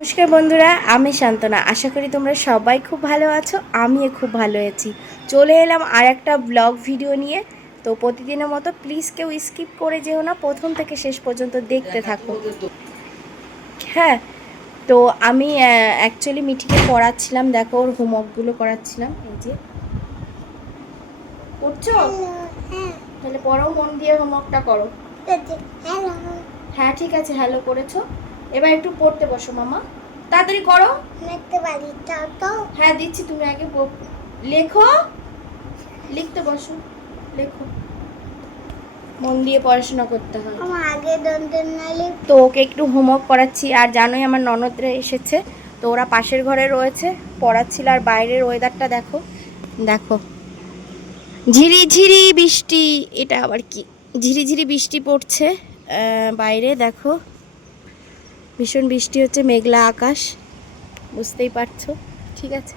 নমস্কার বন্ধুরা, আমি শান্তনা। আশা করি তোমরা সবাই খুব ভালো আছো। আমিও খুব ভালো আছি। চলে এলাম আর একটা ব্লগ ভিডিও নিয়ে। তো প্রতিদিনের মতো প্লিজ কেউ স্কিপ করে যেও না, প্রথম থেকে শেষ পর্যন্ত দেখতে থাকো। হ্যাঁ, তো আমি অ্যাকচুয়ালি মিঠিকে পড়াচ্ছিলাম। দেখো, ওর হোমওয়ার্কগুলো করাচ্ছিলাম। এই যে করছো, তাহলে পড়ো, মন দিয়ে হোমওয়ার্কটা করো। হ্যাঁ ঠিক আছে, হ্যালো করেছো। এবার একটু পড়তে বসো মামা, তাড়াতাড়ি করো। হ্যাঁ দিচ্ছি, তুমি আগে লেখো, লিখতে বসো, লেখো। মন দিয়ে পড়াশোনা করতে হয়। তো ওকে একটু হোমওয়ার্ক করাচ্ছি। আর জানোই আমার ননদরা এসেছে, তো ওরা পাশের ঘরে রয়েছে, পড়াচ্ছিল। আর বাইরের ওয়েদারটা দেখো, দেখো ঝিরি ঝিরি বৃষ্টি। এটা আবার কি, ঝিরি ঝিরি বৃষ্টি পড়ছে বাইরে। দেখো ভীষণ বৃষ্টি হচ্ছে, মেঘলা আকাশ, বুঝতেই পারছো। ঠিক আছে,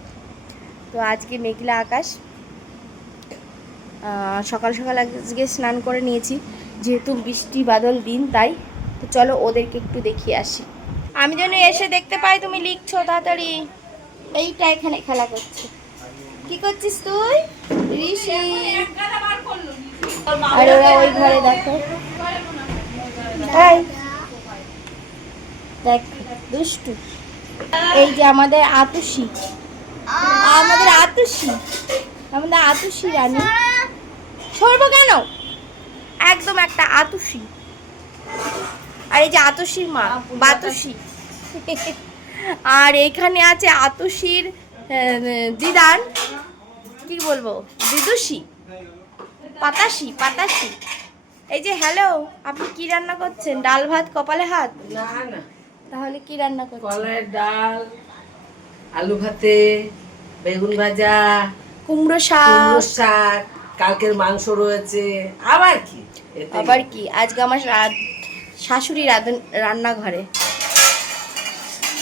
তো আজকে মেঘলা আকাশ। সকাল সকাল আজকে স্নান করে নিয়েছি, যেহেতু বৃষ্টি বাদল দিন, তাই। তো চলো ওদেরকে একটু দেখিয়ে আসি। আমি যেন এসে দেখতে পাই তুমি লিখছো তাড়াতাড়ি। এইটা এখানে খেলা করছে। কি করছিস তুই ঋষি? আর ওরা ওই ঘরে দেখো, দেখ দুষ্টু। এই যে আমাদের আতুষি, আমাদের আতুষি, আমাদের আতুষি রানী। সরবো কেন, একদম একটা আতুষি। আর এই যে আতুষির মা বাতুষি। আর এখানে আছে আতুষির দিদান, কি বলবো, দিদুষি, পাতাসি পাতাসি। এই যে হ্যালো, আপনি কি রান্না করছেন? ডাল ভাত কপালে হাত? না না, তাহলে কি রান্না করছেন? কলাইয়ের ডাল, আলু ভাতে, বেগুন ভাজা, কুমড়ো কুমড়ো শাক। শাক, কালকের মাংস রয়েছে। আবার কি, আবার কি, আজকে আমার শাশুড়ি রান্নাঘরে,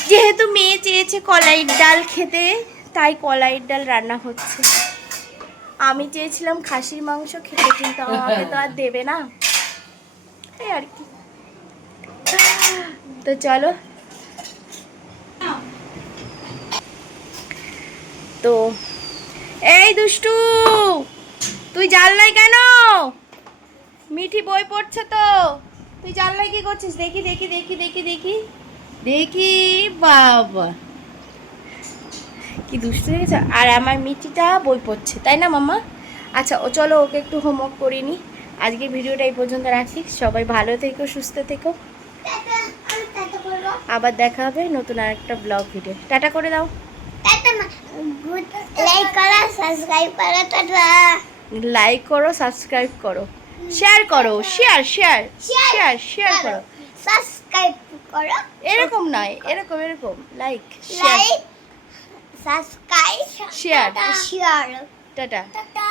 যেহেতু মেয়ে চেয়েছে কলাইয়ের ডাল খেতে, তাই কলাইয়ের ডাল রান্না হচ্ছে। আমি চেয়েছিলাম খাসির মাংস খেতে, কিন্তু আমাকে তো আর দেবে না, এই আর কি। তো চলো, তো এই দুষ্টু, তুই জানলাই কেন? মিঠি বই পড়ছে তো, তুই জানলাই কি করছিস? দেখি দেখি দেখি দেখি দেখি দেখি, বাবা কি দুষ্টু হয়েছে। আর আমার মিঠিটা বই পড়ছে, তাই না মামা? আচ্ছা, ও চলো ওকে একটু হোমওয়ার্ক করিয়ে নি। আজকে ভিডিওটা এই পর্যন্ত রাখি। সবাই ভালো থেকো, সুস্থ থেকো। আবার দেখা হবে নতুন আর একটা ব্লগ ভিডিও। টাটা করে দাও। লাইক করো, সাবস্ক্রাইব করো, শেয়ার করো, শেয়ার শেয়ার শেয়ার শেয়ার করো। সাবস্ক্রাইব করো, এরকম নয়, এরকম এরকম, like share like subscribe share. Share. Tata. Tata.